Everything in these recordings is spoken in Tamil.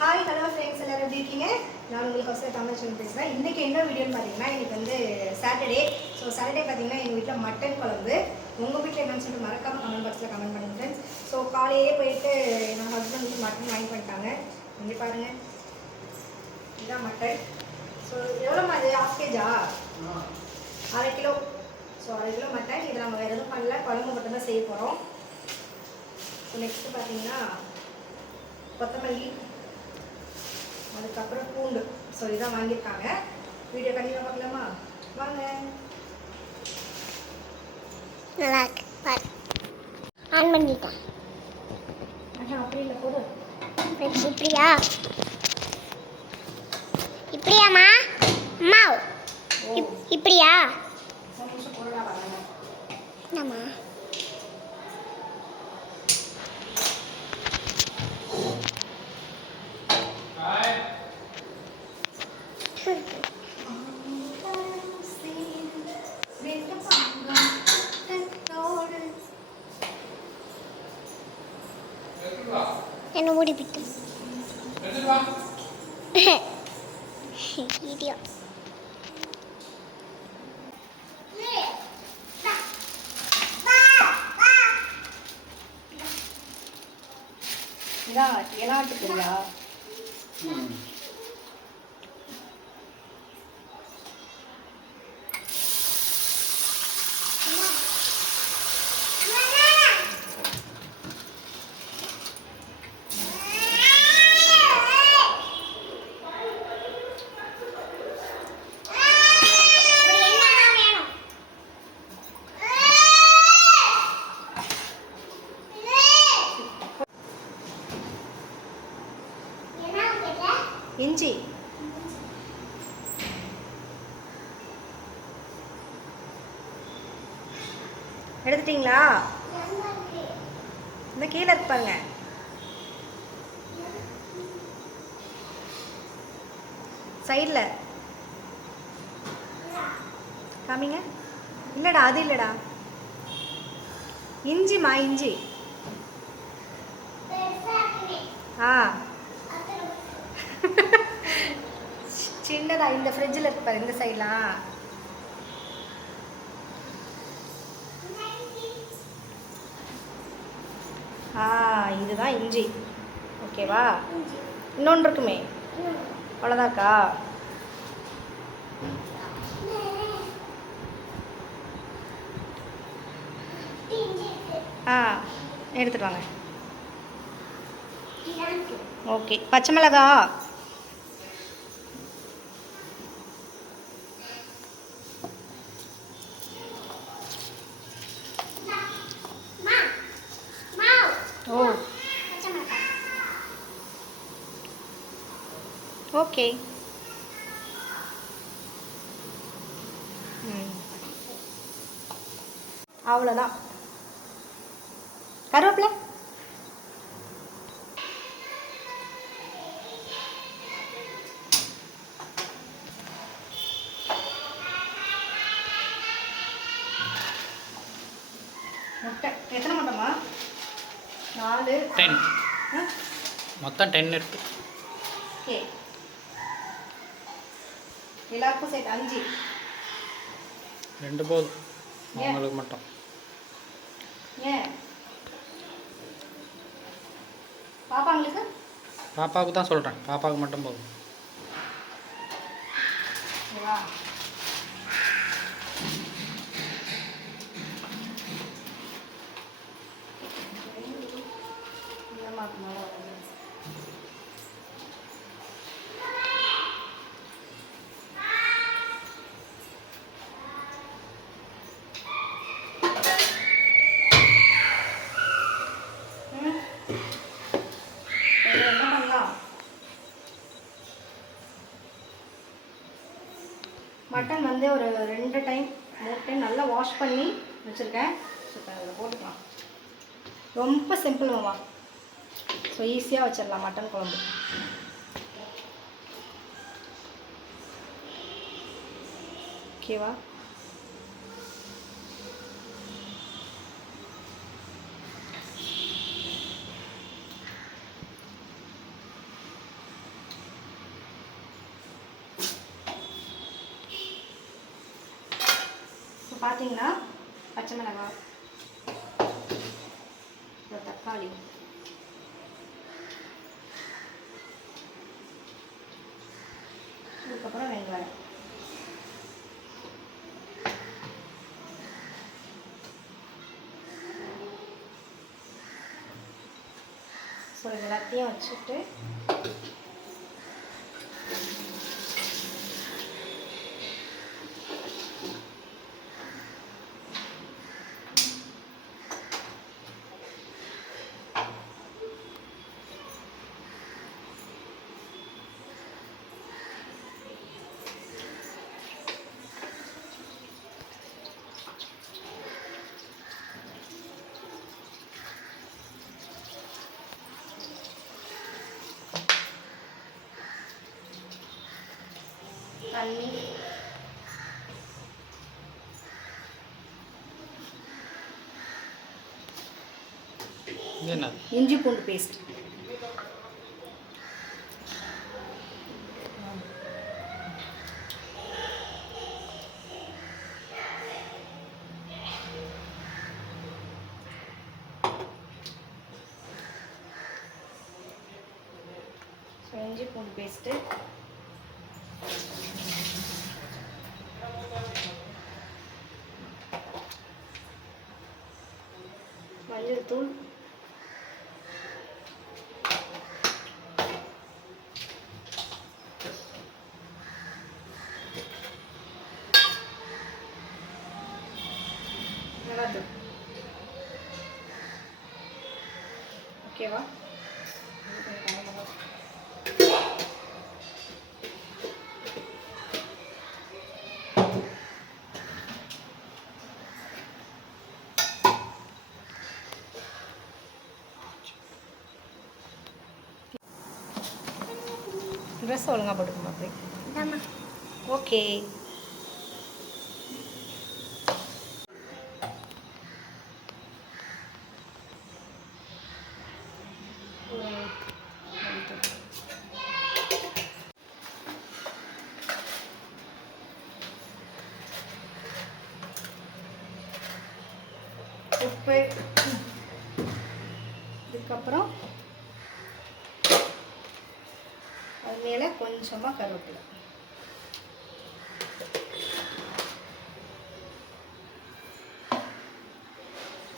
ஹாய் ஹலோ ஃப்ரெண்ட்ஸ், எல்லோரும் எப்படி இருக்கீங்க? நான் உங்களுக்கு ஃபஸ்ட்டு தமிழ் பேசுகிறேன். இன்றைக்கி என்ன வீடியோன்னு பார்த்தீங்கன்னா, இன்றைக்கி வந்து சாட்டர்டே. ஸோ சாட்டர்டே பார்த்தீங்கன்னா எங்கள் வீட்டில் மட்டன் குழம்பு. உங்கள் வீட்டில் என்னன்னு சொல்லிட்டு மறக்காமல் கமெண்ட் பாக்ஸில் கமெண்ட் பண்ணுங்கள் ஃப்ரெண்ட்ஸ். ஸோ காலையிலே போயிட்டு என் ஹஸ்பண்ட் வந்து மட்டன் வாங்கி பண்ணிட்டாங்க. இங்கே பாருங்கள், இதுதான் மட்டன். ஸோ எவ்வளோமா இது? ½ கேஜா? ½ கிலோ. So ½ kilo mutton. இதை நம்ம வேறு எதுவும் பண்ணல, குழம்பு மட்டும்தான் செய்ய போகிறோம். ஸோ நெக்ஸ்ட்டு பார்த்தீங்கன்னா கொத்தமல்லி, அதுக்கப்புறம் பூண்டு. ஸோ இதான் வாங்கியிருக்காங்க. வீடியோ கண்டிப்பாக பார்க்கலாமா? வாங்க. நல்லா இருக்கு பாரு. ஆன் பண்ணிட்டேன். அப்படி இல்லை, போடு. இப்படியா? இப்படியாம்மா? அம்மா இப்படியா? ஆமா. என்ன மூடி பிட்டு வீடியோ. இதான் எலாட்டுக்குரியா? இஞ்சி எடுத்துட்டீங்களா? இந்த கீழே இருப்பாங்க. சைடில் காமிங்க. இல்லைடா, அது இல்லைடா. இஞ்சிமா, இஞ்சி. ஆ, சின்னதா இந்த ஃப்ரிட்ஜில் இருப்பாரு, இந்த சைட்லாம். இதுதான் இஞ்சி. ஓகேவா? இன்னொன்று இருக்குமே, அவ்வளோதான் இருக்கா? எடுத்துட்டு வாங்க. ஓகே, பச்சை மிளகா. ஓ, ஓகே. அவ்வளோதான். கருவேப்பிலை. முட்டை. எத்தனை முட்டைமா? 4 10. மொத்தம் 10 இருக்கு. ஓகே, எல்லாருக்கும் சேர்த்து 5. 2 போதும் அவங்களுக்கு மட்டும். ஏன் பாப்பாங்களுக்கு? பாப்பாவுக்கு தான் சொல்கிறேன், பாப்பாவுக்கு மட்டும் போதும். வந்து ஒரு 2 டைம் 3 டைம் நல்லா வாஷ் பண்ணி வச்சுருக்கேன். ஸோ இப்போ அதில் போட்டுக்கலாம். ரொம்ப சிம்பிள் மாமா. ஸோ ஈஸியாக வச்சிடலாம் மட்டன் குழம்பு. ஓகேவா? பார்த்தீங்கன்னா பச்சை மிளகாய், தக்காளி, அதுக்கப்புறம் வெங்காயம். ஸோ இது எல்லாத்தையும் வச்சுட்டு தண்ணி, என்ன இஞ்சி பூண்டு பேஸ்ட், இஞ்சி பூண்டு பேஸ்ட்டு, மஞ்சள் தூள், மிளகாத்தூள். ஓகேவா? ட்ரெஸ் ஒழுங்காக போட்டுக்கோமா போய். இந்தாம்மா. ஓகே. உப்பு, இதுக்கப்புறம் அது மேலே கொஞ்சமாக கருவேப்பிலை.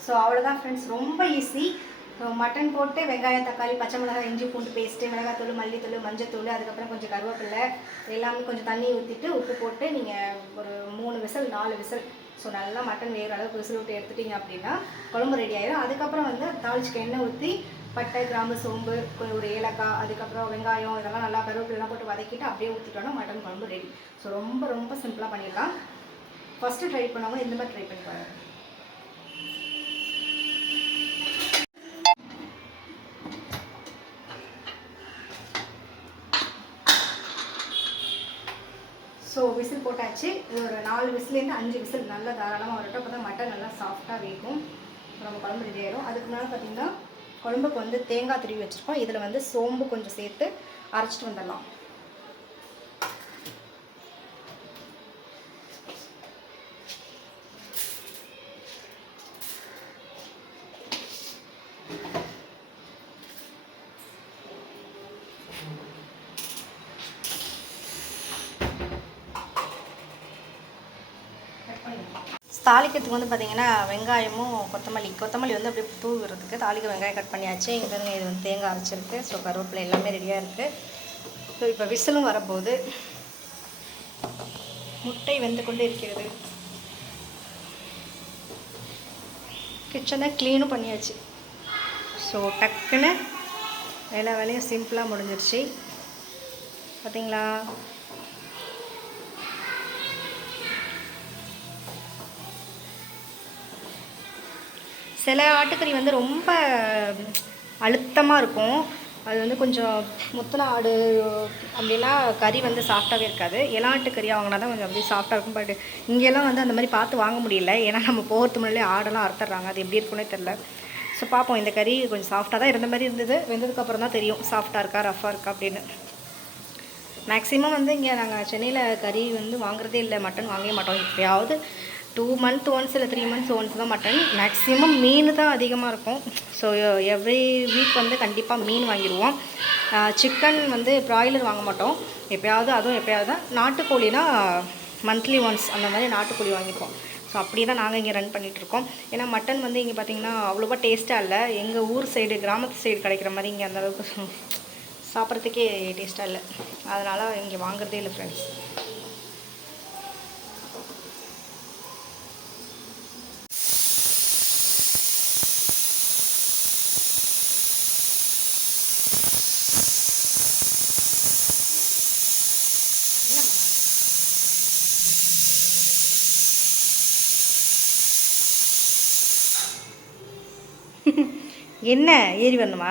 ஸோ அவ்வளோதான் ஃப்ரெண்ட்ஸ், ரொம்ப ஈஸி. ஸோ மட்டன் போட்டு வெங்காயம், தக்காளி, பச்சை மிளகாய், இஞ்சி பூண்டு பேஸ்ட்டு, மிளகாத்தூள், மல்லித்தூள், மஞ்சத்தூள், அதுக்கப்புறம் கொஞ்சம் கருவேப்பிலை, எல்லாமே கொஞ்சம் தண்ணி ஊற்றிட்டு உப்பு போட்டு நீங்கள் ஒரு 3 விசில் 4 விசில், ஸோ நல்லா மட்டன் வேகிற அளவுக்கு விசில் விட்டு எடுத்துட்டிங்க அப்படின்னா குழம்பு ரெடி ஆயிடும். அதுக்கப்புறம் வந்து தாளிச்சுக்கு எண்ணெய் ஊற்றி பட்டை, கிராம்பு, சோம்பு, ஒரு ஏலக்காய், அதுக்கப்புறம் வெங்காயம் இதெல்லாம் நல்லா கருவேப்பிலாம் போட்டு வதக்கிட்டு அப்படியே ஊற்றிட்டோன்னா மட்டன் குழம்பு ரெடி. ஸோ ரொம்ப ரொம்ப சிம்பிளாக பண்ணிடலாம். ஃபஸ்ட்டு ட்ரை பண்ணவங்க இந்த மாதிரி ட்ரை பண்ணி பாருங்கள். ஸோ விசில் போட்டாச்சு. ஒரு 4 விசிலேருந்து 5 விசில் நல்லா தாராளமாக வரட்டும். அப்போ தான் மட்டன் நல்லா சாஃப்டாக வேகும். நம்ம குழம்பு ரெடி ஆயிடும். அதுக்கு முன்னாடி பார்த்திங்கன்னா குழம்புக்கு வந்து தேங்காய் துருவி வச்சுருக்கோம். இதில் வந்து சோம்பு கொஞ்சம் சேர்த்து அரைச்சிட்டு வந்துடலாம். தாளிக்கிறதுக்கு வந்து பார்த்திங்கன்னா வெங்காயமும் கொத்தமல்லி வந்து அப்படியே தூவுறதுக்கு தாளிக்க வெங்காயம் கட் பண்ணியாச்சு. இங்கே இது வந்து தேங்காய் அரைச்சிருக்கு. ஸோ கருவேப்பிலை எல்லாமே ரெடியாக இருக்குது. ஸோ இப்போ விசிலும் வரப்போகுது. முட்டை வெந்து கொண்டு இருக்கிறது. கிச்சனை க்ளீனும் பண்ணியாச்சு. ஸோ டக்குன்னு எல்லா வேலையும் சிம்பிளாக முடிஞ்சிருச்சு. பார்த்தீங்களா? சில ஆட்டுக்கறி வந்து ரொம்ப அழுத்தமாக இருக்கும். அது வந்து கொஞ்சம் முத்தின ஆடு அப்படின்னா கறி வந்து சாஃப்டாகவே இருக்காது. ஆட்டுக்கறி வாங்கினா தான் கொஞ்சம் அப்படியே சாஃப்டாக இருக்கும். பட் இங்கெல்லாம் வந்து அந்த மாதிரி பார்த்து வாங்க முடியல. ஏன்னா நம்ம போகிறதுக்கு முன்னாடியே ஆடெல்லாம் அறுத்துட்றாங்க. அது எப்படி இருக்குன்னே தெரில. ஸோ பார்ப்போம். இந்த கறி கொஞ்சம் சாஃப்டாக தான் இருந்த மாதிரி இருந்தது. வெந்ததுக்கப்புறம் தான் தெரியும் சாஃப்டாக இருக்கா ரஃபாக இருக்கா அப்படின்னு. மேக்ஸிமம் வந்து இங்கே நாங்கள் சென்னையில் கறி வந்து வாங்குறதே இல்லை. மட்டன் வாங்கவே மாட்டோம். எப்போயாவது 2 months ஒன்ஸ் இல்லை 3 months ஒன்ஸ் தான் மட்டன். மேக்ஸிமம் மீன் தான் அதிகமாக இருக்கும். ஸோ எவ்ரி வீக் வந்து கண்டிப்பாக மீன் வாங்கிடுவோம். சிக்கன் வந்து ப்ராய்லர் வாங்க மாட்டோம். எப்போயாவது, அதுவும் எப்போயாவது தான். நாட்டுக்கோழினா மந்த்லி ஒன்ஸ் அந்த மாதிரி நாட்டுக்கோழி வாங்கிப்போம். ஸோ அப்படி தான் நாங்கள் இங்கே ரன் பண்ணிகிட்ருக்கோம். ஏன்னா மட்டன் வந்து இங்கே பார்த்திங்கன்னா அவ்வளோவா டேஸ்ட்டாக இல்லை. எங்கள் ஊர் சைடு கிராமத்து சைடு கிடைக்கிற மாதிரி இங்கே அந்தளவுக்கு சாப்பிட்றதுக்கே டேஸ்ட்டாக இல்லை. அதனால் இங்கே வாங்குறதே இல்லை ஃப்ரெண்ட்ஸ். என்ன ஏறி வரணுமா?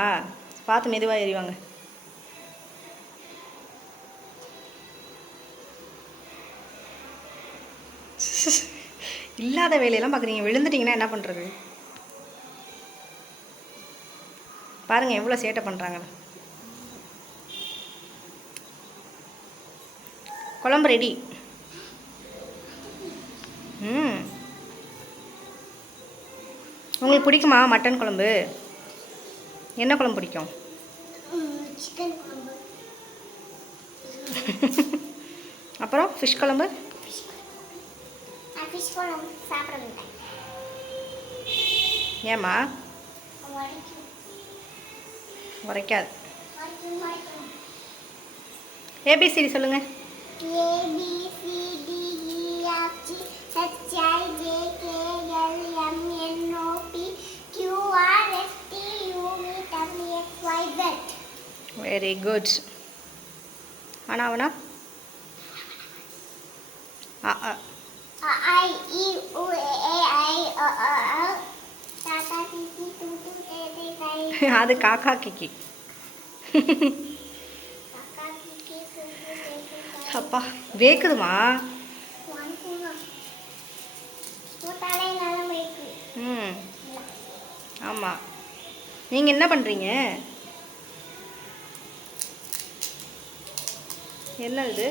பார்த்து மெதுவாக ஏறி வாங்க. இல்லாத வேலையெல்லாம் பார்க்குறீங்க. விழுந்துட்டிங்கன்னா என்ன பண்ணுறது? பாருங்கள் எவ்வளோ சேட்டை பண்ணுறாங்க. குழம்பு ரெடி. உங்களுக்கு பிடிக்குமா மட்டன் குழம்பு? என்ன குழம்பு பிடிக்கும்? சிக்கன் குழம்பு. அப்புறம் ஃபிஷ் குழம்பு? ஃபிஷ் குழம்பு சாப்பிட மாட்டேன். ஏம்மா? உரைக்காது. ஏபிசிடி சொல்லுங்கள். Very good. ஆனா அவனா அது காக்கா கிக்கி. அப்பா வேக்குதுமா? ஆமாம். நீங்கள் என்ன பண்ணுறீங்க? என்ன இது?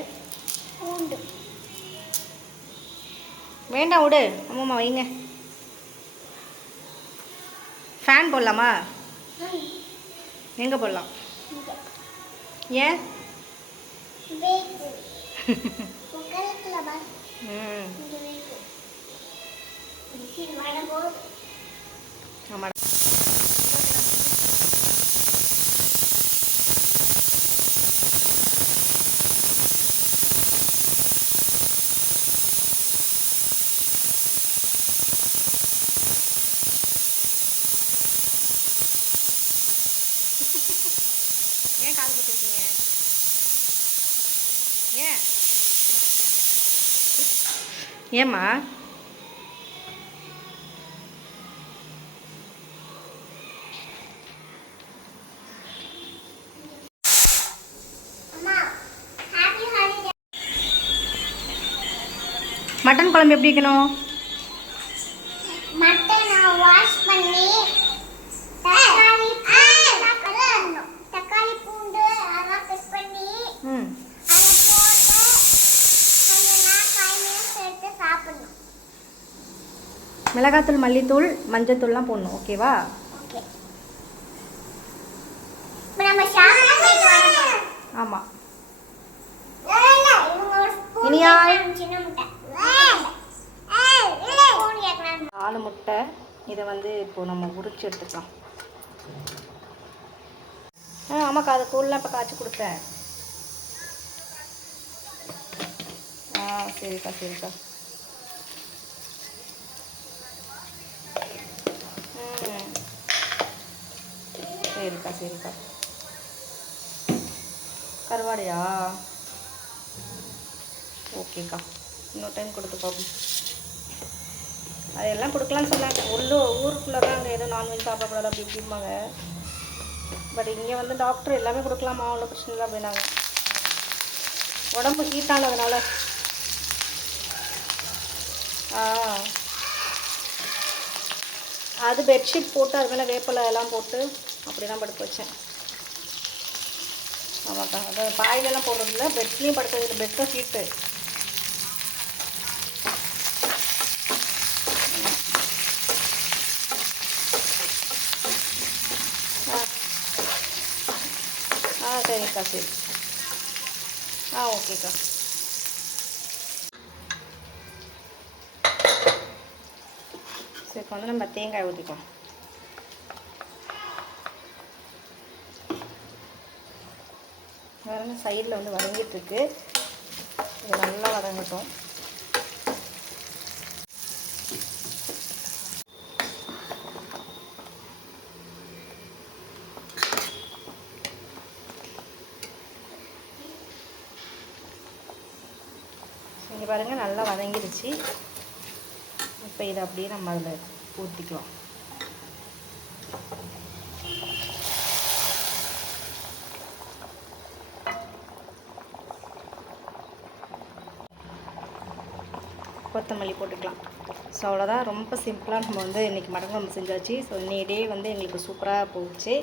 வேண்டாம் விடு. ஆமாம்மா வைங்க. ஃபேன் போடலாமா? எங்கே போடலாம்? ஏன்? ஆமாம். ஏன் காது பற்றிருக்கீங்க? ஏன்? ஏம்மா? மட்டன் குழம்பு எப்படி வைக்கணும்? மட்டனை வாஷ் பண்ணி தக்காளி பூண்டு அதெல்லாம் கட் பண்ணி சாப்பிடணும். மிளகாத்தூள், மல்லித்தூள், மஞ்சத்தூள்லாம் போடணும். ஓகேவா? ஓகே. இப்போ நம்ம ஷாப்பிங் போயிட்டு வரோம். ஆமாம். இனியா சின்ன முட்டை. 4 முட்டை. இதை வந்து இப்போ நம்ம உரிச்சு எடுத்துக்கலாம். ஆமாக்கா, அது கூழ்லாம் இப்போ காய்ச்சி கொடுத்தேன். சரிக்கா சரிக்கா. சரிக்கா சரிக்கா. கருவாடையா? ஓகேக்கா, இன்னொரு டைம் கொடுத்து பார்ப்போம். அதெல்லாம் கொடுக்கலான்னு சொன்னாங்க. ஊருக்குள்ளே தான் அங்கே எதுவும் நான்வெஜ் சாப்பிடக்கூடாது அப்படி இப்படிம்பாங்க. பட் இங்கே வந்து டாக்டர் எல்லாமே கொடுக்கலாமா, அவ்வளோ பிரச்சனை இல்லை அப்படின்னாங்க. உடம்பு ஹீட் ஆனதுனால. அது பெட்ஷீட் போட்டு அது மேலே வேப்பிலை எல்லாம் போட்டு அப்படி தான் படுக்க வச்சேன். ஆமாக்கா, அது பாயிலெல்லாம் போடுறதில்ல, பெட்லேயும் படுக்க வைக்கிற பெட்டும் ஹீட்டு. சரிக்கா, சரி. ஓகேக்கா. சரி, இப்போ வந்து நம்ம தேங்காய் ஊற்றிக்கலாம். பாருங்க, சைடில் வந்து வதங்கிட்டுருக்கு. இது நல்லா வதங்கட்டும். இங்கே பாருங்கள், நல்லா வதங்கிடுச்சு. இப்போ இதை அப்படியே நம்ம அதில் ஊற்றிக்கலாம். கொத்தமல்லி போட்டுக்கலாம். ஸோ அவ்வளோதான், ரொம்ப சிம்பிளாக நம்ம வந்து இன்றைக்கி மட்டன் குழம்பு செஞ்சாச்சு. ஸோ இன்னைய டே வந்து எங்களுக்கு சூப்பராக போச்சு.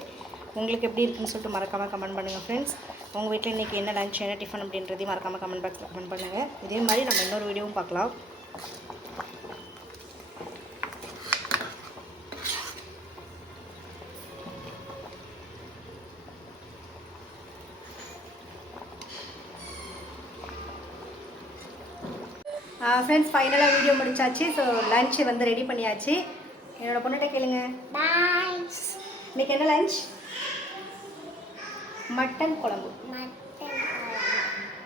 உங்களுக்கு எப்படி இருக்குன்னு சொல்லிட்டு மறக்காமல் கமெண்ட் பண்ணுங்கள் ஃப்ரெண்ட்ஸ். உங்கள் வீட்டில் இன்றைக்கி என்ன லஞ்ச், என்ன டிஃபன் அப்படின்றதையும் மறக்காமல் கமெண்ட் பாக்ஸில் கமெண்ட் பண்ணுங்கள். இதே மாதிரி நம்ம இன்னொரு வீடியோவும் பார்க்கலாம். ஃப்ரெண்ட்ஸ், ஃபைனலாக வீடியோ முடிச்சாச்சு. ஸோ லன்ச் வந்து ரெடி பண்ணியாச்சு. என்னோடய பொண்ணுகிட்ட கேளுங்க. பாய். இன்றைக்கி என்ன லன்ச்? மட்டன் குழம்பு.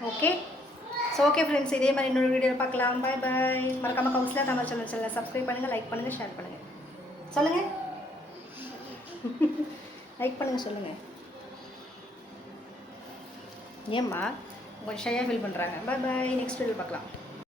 ஓகே. ஸோ ஓகே ஃப்ரெண்ட்ஸ், இதே மாதிரி இன்னொரு வீடியோவில் பார்க்கலாம். பாய் பாய். மறக்காமல் கவுன்சிலர் தமிழ் சேனல் சப்ஸ்கிரைப் பண்ணுங்கள், லைக் பண்ணுங்கள், ஷேர் பண்ணுங்கள். சொல்லுங்கள். லைக் பண்ணுங்கள், சொல்லுங்கள். ஏம்மா கொஞ்சம் ஷையாக ஃபீல் பண்ணுறாங்க. பாய் பாய். நெக்ஸ்ட் வீடியோவில் பார்க்கலாம்.